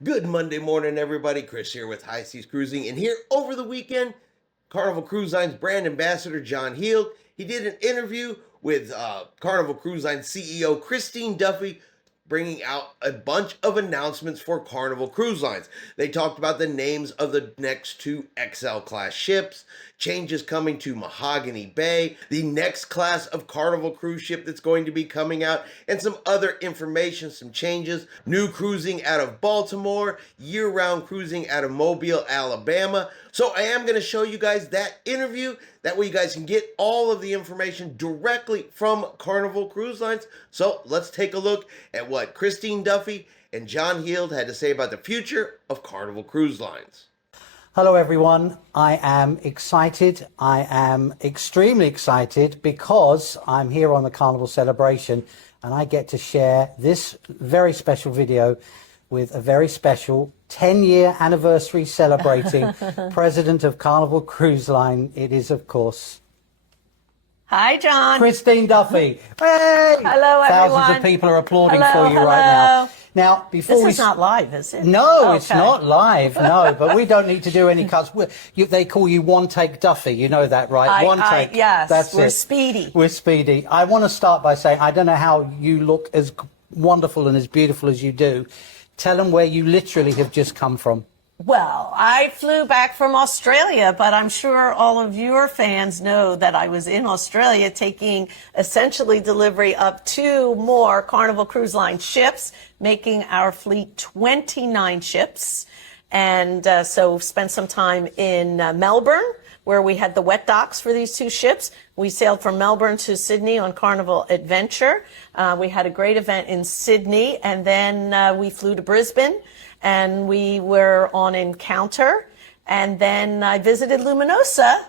Good Monday morning, everybody. Chris here with High Seas Cruising. And here over the weekend, Carnival Cruise Line's brand ambassador, John Heald, he did an interview with Carnival Cruise Line CEO Christine Duffy, bringing out a bunch of announcements for Carnival Cruise Lines. They talked about the names of the next two XL class ships, changes coming to Mahogany Bay, the next class of Carnival cruise ship that's going to be coming out, and some other information, some changes. New cruising out of Baltimore, year-round cruising out of Mobile, Alabama. So I am going to show you guys that interview. That way you guys can get all of the information directly from Carnival Cruise Lines. So let's take a look at what Christine Duffy and John Heald had to say about the future of Carnival Cruise Lines. Hello everyone, I am excited. I am extremely excited because I'm here on the Carnival celebration and I get to share this very special video with a very special 10-year anniversary celebrating president of Carnival Cruise Line. It is, of course, hi, John. Christine Duffy. Hey! Hello, everyone. Thousands of people are applauding Hello, for you hello. right now. Now, before This is not live, is it? No, it's not live, no, but we don't need to do any cuts. They call you One Take Duffy, you know that, right? One take. Yes, that's we're it. speedy. We're speedy. I want to start by saying, I don't know how you look as wonderful and as beautiful as you do. Tell them where you literally have just come from. Well, I flew back from Australia, but I'm sure all of your fans know that I was in Australia taking essentially delivery of 2 more Carnival Cruise Line ships, making our fleet 29 ships. And so spent some time in Melbourne, where we had the wet docks for these 2 ships. We sailed from Melbourne to Sydney on Carnival Adventure. We had a great event in Sydney, and then we flew to Brisbane, and we were on Encounter, and then I visited Luminosa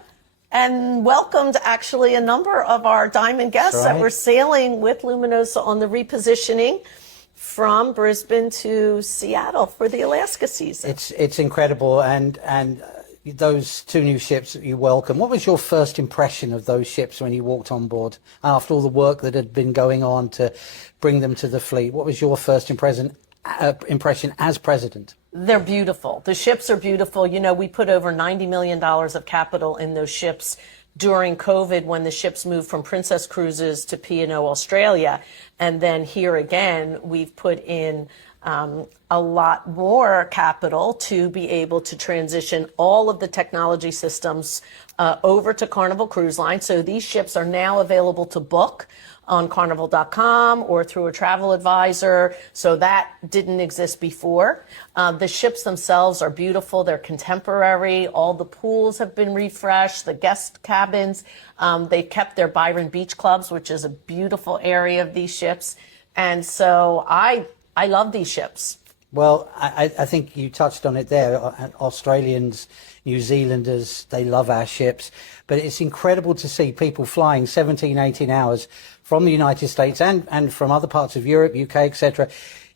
and welcomed actually a number of our diamond guests that were sailing with Luminosa on the repositioning from Brisbane to Seattle for the Alaska season. It's incredible, and those 2 new ships that you welcome. What was your first impression of those ships when you walked on board after all the work that had been going on to bring them to the fleet? What was your first impression as president? They're beautiful. The ships are beautiful. You know, we put over $90 million of capital in those ships during COVID when the ships moved from Princess Cruises to P&O Australia. And then here again, we've put in a lot more capital to be able to transition all of the technology systems over to Carnival Cruise Line. So these ships are now available to book on carnival.com or through a travel advisor. So that didn't exist before. The ships themselves are beautiful. They're contemporary. All the pools have been refreshed, the guest cabins. They kept their Byron Beach Clubs, which is a beautiful area of these ships. And so I love these ships. Well, I think you touched on it there. Australians, New Zealanders, they love our ships. But it's incredible to see people flying 17, 18 hours from the United States and from other parts of Europe, UK, etc.,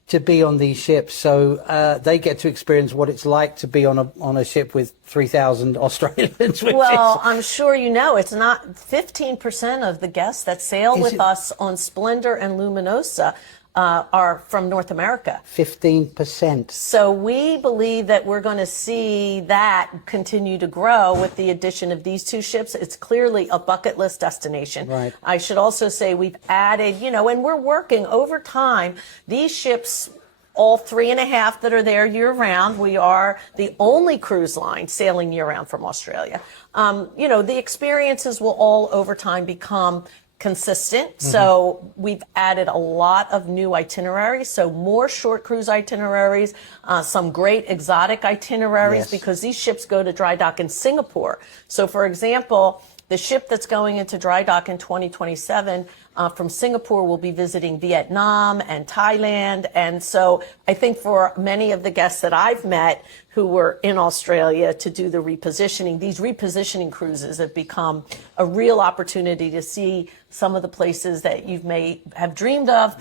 to be on these ships. So they get to experience what it's like to be on a ship with 3,000 Australians. Well, I'm sure you know, it's not 15% of the guests that sail with us on Splendor and Luminosa are from North America. 15%. So we believe that we're going to see that continue to grow with the addition of these 2 ships. It's clearly a bucket list destination. Right. I should also say we've added, you know, and we're working over time. These ships, all 3.5 that are there year round, we are the only cruise line sailing year round from Australia. You know, the experiences will all over time become consistent. So we've added a lot of new itineraries, so more short cruise itineraries, some great exotic itineraries, because these ships go to dry dock in Singapore. So for example, the ship that's going into dry dock in 2027 from Singapore will be visiting Vietnam and Thailand. And so I think for many of the guests that I've met who were in Australia to do the repositioning, these repositioning cruises have become a real opportunity to see some of the places that you may have dreamed of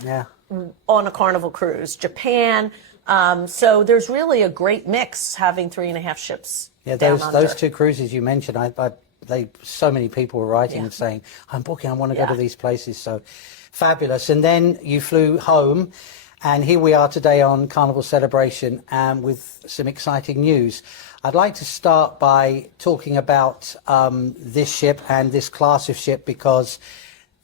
on a Carnival cruise. Japan. So there's really a great mix having 3.5 ships. Yeah, those 2 cruises you mentioned, so many people were writing and saying, I'm booking, I want to go to these places. So fabulous. And then you flew home And here we are today on Carnival Celebration with some exciting news. I'd like to start by talking about this ship and this class of ship, because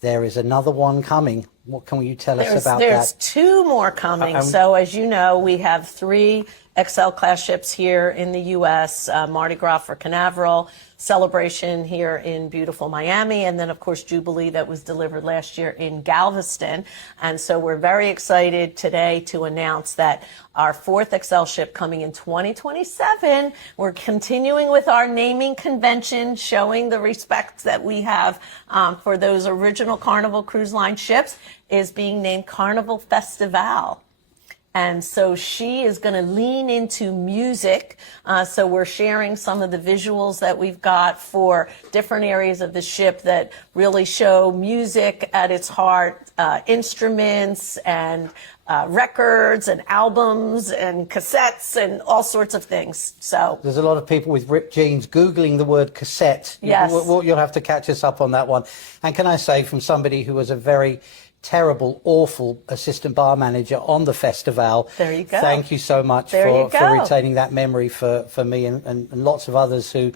there is another one coming. What can you tell us about that? There's two more coming. So as you know, we have 3 XL class ships here in the U.S., Mardi Gras for Canaveral, Celebration here in beautiful Miami, and then, of course, Jubilee that was delivered last year in Galveston. And so we're very excited today to announce that our 4th XL ship coming in 2027, we're continuing with our naming convention, showing the respect that we have for those original Carnival Cruise Line ships, is being named Carnival Festival. And so she is going to lean into music. So we're sharing some of the visuals that we've got for different areas of the ship that really show music at its heart, instruments and records and albums and cassettes and all sorts of things. So there's a lot of people with ripped jeans Googling the word cassette. Yes. You'll have to catch us up on that one. And can I say, from somebody who was a very terrible, awful assistant bar manager on the festival. There you go. Thank you so much for retaining that memory for me and lots of others who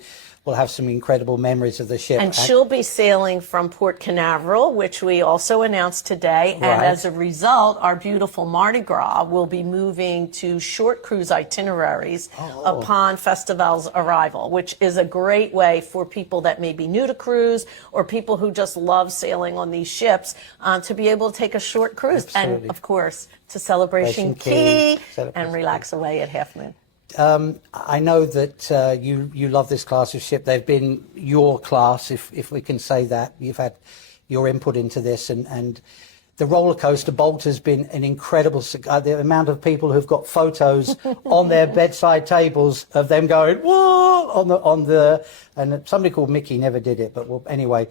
will have some incredible memories of the ship. And she'll be sailing from Port Canaveral, which we also announced today. Right. And as a result, our beautiful Mardi Gras will be moving to short cruise itineraries upon Festival's arrival, which is a great way for people that may be new to cruise or people who just love sailing on these ships to be able to take a short cruise. Absolutely. And, of course, to Celebration Key and relax away at Half Moon. I know that you love this class of ship. They've been your class, if we can say that. You've had your input into this, and the roller coaster Bolt has been an incredible. The amount of people who've got photos on their bedside tables of them going whoa on the and somebody called Mickey never did it, but well, anyway.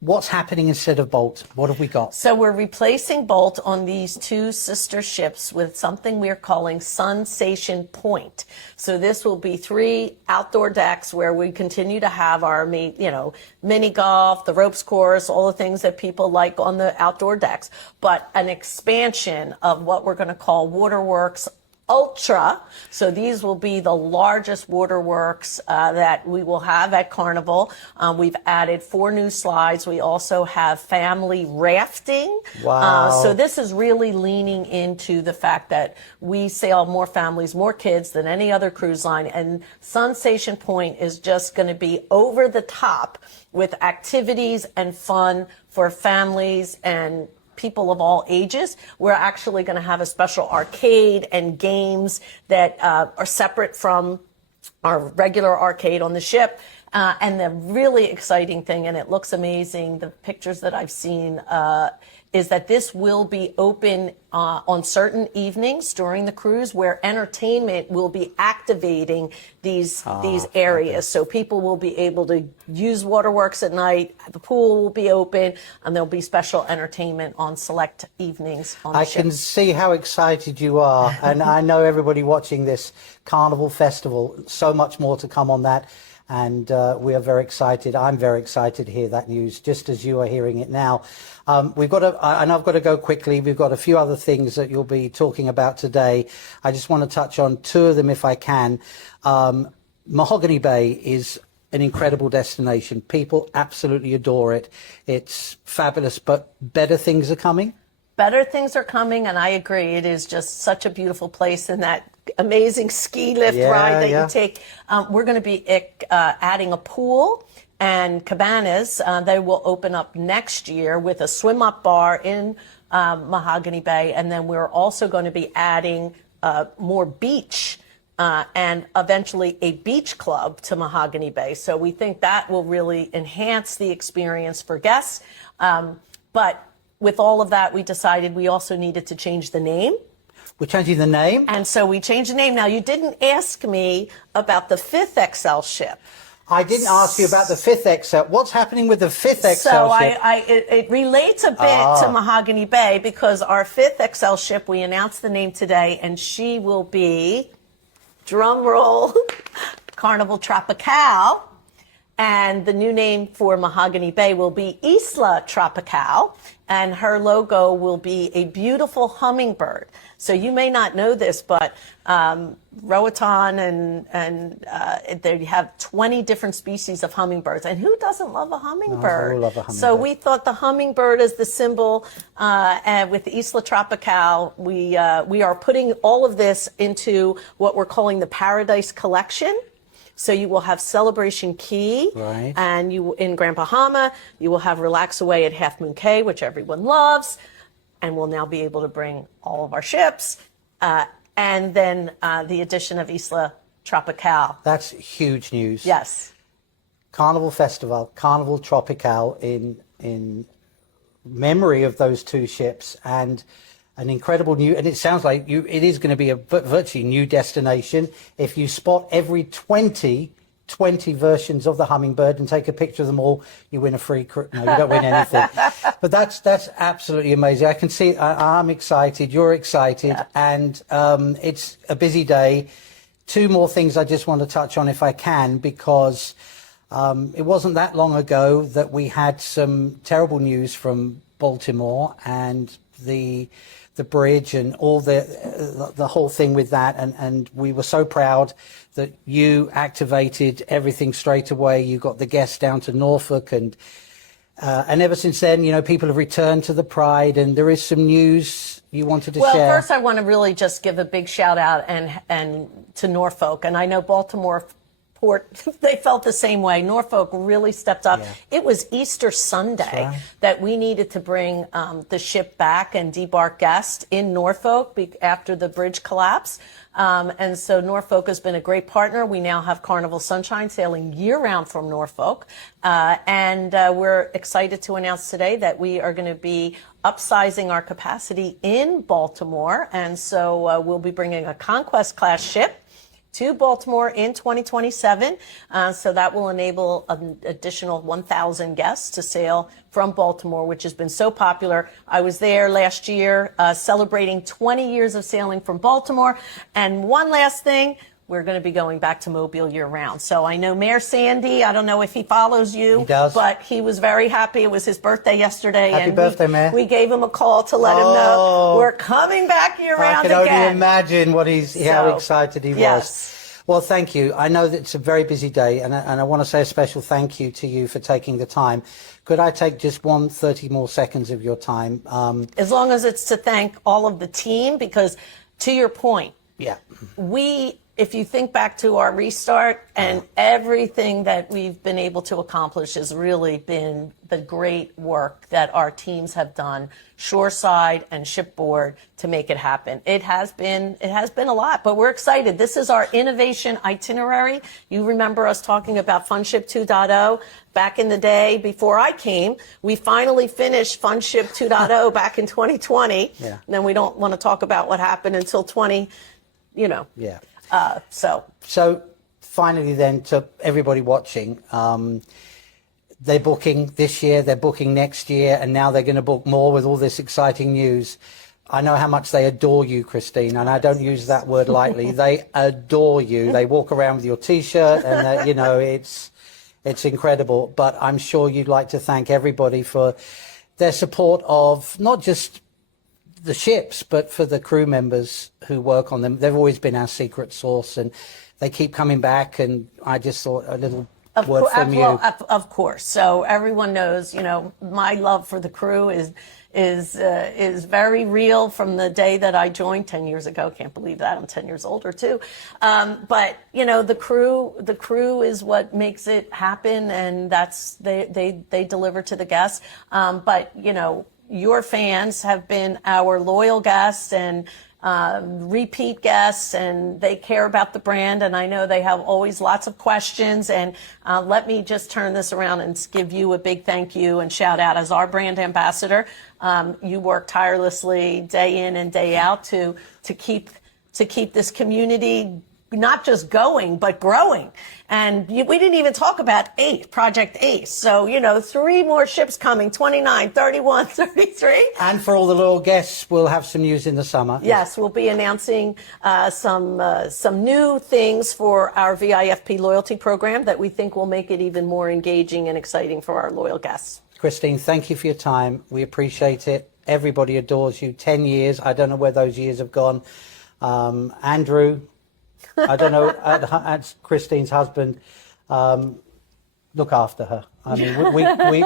What's happening instead of Bolt? What have we got? So we're replacing Bolt on these 2 sister ships with something we're calling Sensation Point. So this will be 3 outdoor decks where we continue to have our, mini golf, the ropes course, all the things that people like on the outdoor decks, but an expansion of what we're going to call Waterworks Ultra. So these will be the largest waterworks that we will have at Carnival. We've added 4 new slides. We also have family rafting. Wow. So this is really leaning into the fact that we sail more families, more kids than any other cruise line. And Sensation Point is just going to be over the top with activities and fun for families and people of all ages. We're actually going to have a special arcade and games that are separate from our regular arcade on the ship. And the really exciting thing, and it looks amazing, the pictures that I've seen, is that this will be open on certain evenings during the cruise where entertainment will be activating these areas. Okay. So people will be able to use waterworks at night, the pool will be open, and there'll be special entertainment on select evenings on the ship. I can see how excited you are, and I know everybody watching this Carnival Festival, so much more to come on that. And we are very excited. I'm very excited to hear that news, just as you are hearing it now. We've got and I've got to go quickly. We've got a few other things that you'll be talking about today. I just want to touch on 2 of them if I can. Mahogany Bay is an incredible destination. People absolutely adore it. It's fabulous, but better things are coming. Better things are coming, and I agree. It is just such a beautiful place, and that amazing ski lift ride that you take. We're going to be adding a pool and cabanas. They will open up next year with a swim-up bar in Mahogany Bay, and then we're also going to be adding more beach and eventually a beach club to Mahogany Bay. So we think that will really enhance the experience for guests. But with all of that, we decided we also needed to change the name. We're changing the name? And so we changed the name. Now, you didn't ask me about the 5th XL ship. I didn't ask you about the 5th XL. What's happening with the 5th XL so ship? It relates a bit to Mahogany Bay because our 5th XL ship, we announced the name today, and she will be, drum roll, Carnival Tropical. And the new name for Mahogany Bay will be Isla Tropical, and her logo will be a beautiful hummingbird. So you may not know this, but Roatan and they have 20 different species of hummingbirds. And who doesn't love a hummingbird? No, I love a hummingbird. So we thought the hummingbird is the symbol, and with Isla Tropical, we are putting all of this into what we're calling the Paradise Collection. So you will have Celebration Key, right, and you in Grand Bahama, you will have Relax Away at Half Moon Cay, which everyone loves, and we'll now be able to bring all of our ships, and then the addition of Isla Tropical. That's huge news. Yes. Carnival Festival, Carnival Tropical, in memory of those two ships, and an incredible new, and it sounds like it is going to be a virtually new destination. If you spot every 20 versions of the hummingbird and take a picture of them all, you win a free cruise. No, you don't win anything. But that's absolutely amazing. I can see, I'm excited, you're excited, yeah. And it's a busy day. Two more things I just want to touch on if I can, because it wasn't that long ago that we had some terrible news from Baltimore and the bridge and all the whole thing with that, and we were so proud that you activated everything straight away. You got the guests down to Norfolk, and ever since then, you know, people have returned to the Pride, and there is some news you wanted to share. Well, first I want to really just give a big shout out and to Norfolk, and I know Baltimore they felt the same way. Norfolk really stepped up. Yeah. It was Easter Sunday that we needed to bring the ship back and debark guests in Norfolk after the bridge collapse. And so Norfolk has been a great partner. We now have Carnival Sunshine sailing year-round from Norfolk. And we're excited to announce today that we are going to be upsizing our capacity in Baltimore. And so we'll be bringing a Conquest-class ship to Baltimore in 2027. So that will enable an additional 1,000 guests to sail from Baltimore, which has been so popular. I was there last year celebrating 20 years of sailing from Baltimore. And one last thing, we're going to be going back to Mobile year-round. So I know Mayor Sandy, I don't know if he follows you. He does. But he was very happy. It was his birthday yesterday. Happy birthday, Mayor. We gave him a call to let him know we're coming back year-round again. I can only imagine how excited he was. Yes. Well, thank you. I know that it's a very busy day, and I want to say a special thank you to you for taking the time. Could I take just 30 more seconds of your time? As long as it's to thank all of the team, because to your point, yeah, if you think back to our restart and everything that we've been able to accomplish has really been the great work that our teams have done shoreside and shipboard to make it happen. It has been a lot, but we're excited. This is our innovation itinerary. You remember us talking about Funship 2.0 back in the day before I came. We finally finished Funship 2.0 back in 2020. Yeah. And then we don't want to talk about what happened until Yeah. So finally then, to everybody watching, they're booking this year, they're booking next year, and now they're going to book more with all this exciting news. I know how much they adore you, Christine, and I don't use that word lightly. They adore you. They walk around with your T-shirt, and it's incredible. But I'm sure you'd like to thank everybody for their support of not just the ships, but for the crew members who work on them. They've always been our secret sauce, and they keep coming back. And I just thought a little word from you. Well, of course. So everyone knows, my love for the crew is very real from the day that I joined 10 years ago. Can't believe that. I'm 10 years older too. But the crew is what makes it happen, and they deliver to the guests. But your fans have been our loyal guests and repeat guests, and they care about the brand, and I know they have always lots of questions. And let me just turn this around and give you a big thank you and shout out as our brand ambassador. You work tirelessly day in and day out to keep this community not just going, but growing. And we didn't even talk about Project ACE. So, 3 more ships coming, 29, 31, 33. And for all the loyal guests, we'll have some news in the summer. Yes, we'll be announcing some new things for our VIFP loyalty program that we think will make it even more engaging and exciting for our loyal guests. Christine, thank you for your time. We appreciate it. Everybody adores you. 10 years. I don't know where those years have gone. Andrew, I don't know, at Christine's husband, look after her. I mean,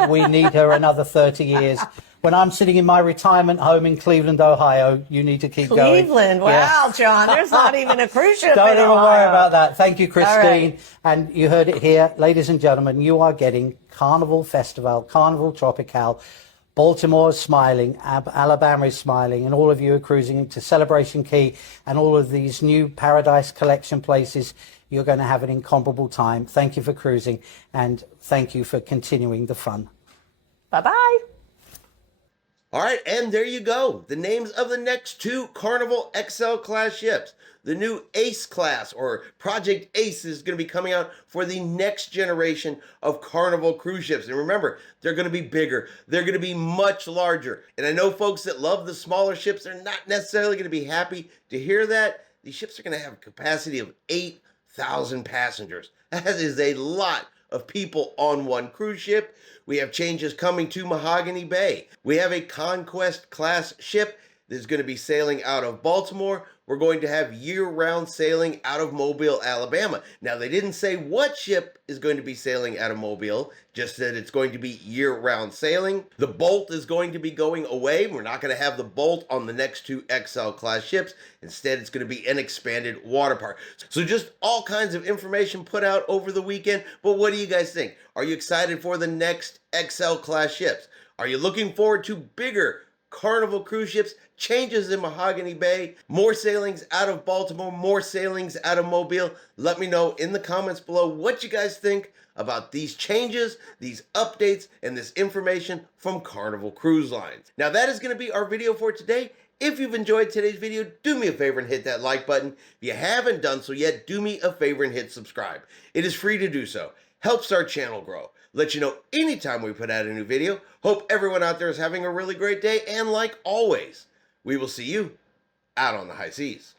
we need her another 30 years. When I'm sitting in my retirement home in Cleveland, Ohio, you need to keep going. Cleveland, wow, John, there's not even a cruise ship Don't in even Ohio. worry about that. Thank you, Christine. Right. And you heard it here, ladies and gentlemen, you are getting Carnival Festival, Carnival Tropical. Baltimore is smiling, Alabama is smiling, and all of you are cruising into Celebration Key and all of these new Paradise Collection places. You're going to have an incomparable time. Thank you for cruising, and thank you for continuing the fun. Bye-bye. All right, and there you go. The names of the next 2 Carnival XL class ships. The new Ace class, or Project Ace, is going to be coming out for the next generation of Carnival cruise ships. And remember, they're going to be bigger. They're going to be much larger. And I know folks that love the smaller ships are not necessarily going to be happy to hear that. These ships are going to have a capacity of 8,000 passengers. That is a lot of people on one cruise ship. We have changes coming to Mahogany Bay. We have a Conquest class ship that's going to be sailing out of Baltimore. We're going to have year-round sailing out of Mobile, Alabama. Now, they didn't say what ship is going to be sailing out of Mobile, just that it's going to be year-round sailing. The Bolt is going to be going away. We're not going to have the Bolt on the next 2 XL class ships. Instead, it's going to be an expanded water park. So just all kinds of information put out over the weekend. But what do you guys think? Are you excited for the next XL class ships? Are you looking forward to bigger Carnival cruise ships, changes in Mahogany Bay, more sailings out of Baltimore, more sailings out of Mobile? Let me know in the comments below what you guys think about these changes, these updates, and this information from Carnival Cruise Lines. Now that is going to be our video for today. If you've enjoyed today's video, do me a favor and hit that like button. If you haven't done so yet, do me a favor and hit subscribe. It is free to do so. Helps our channel grow. Let you know anytime we put out a new video. Hope everyone out there is having a really great day. And like always, we will see you out on the high seas.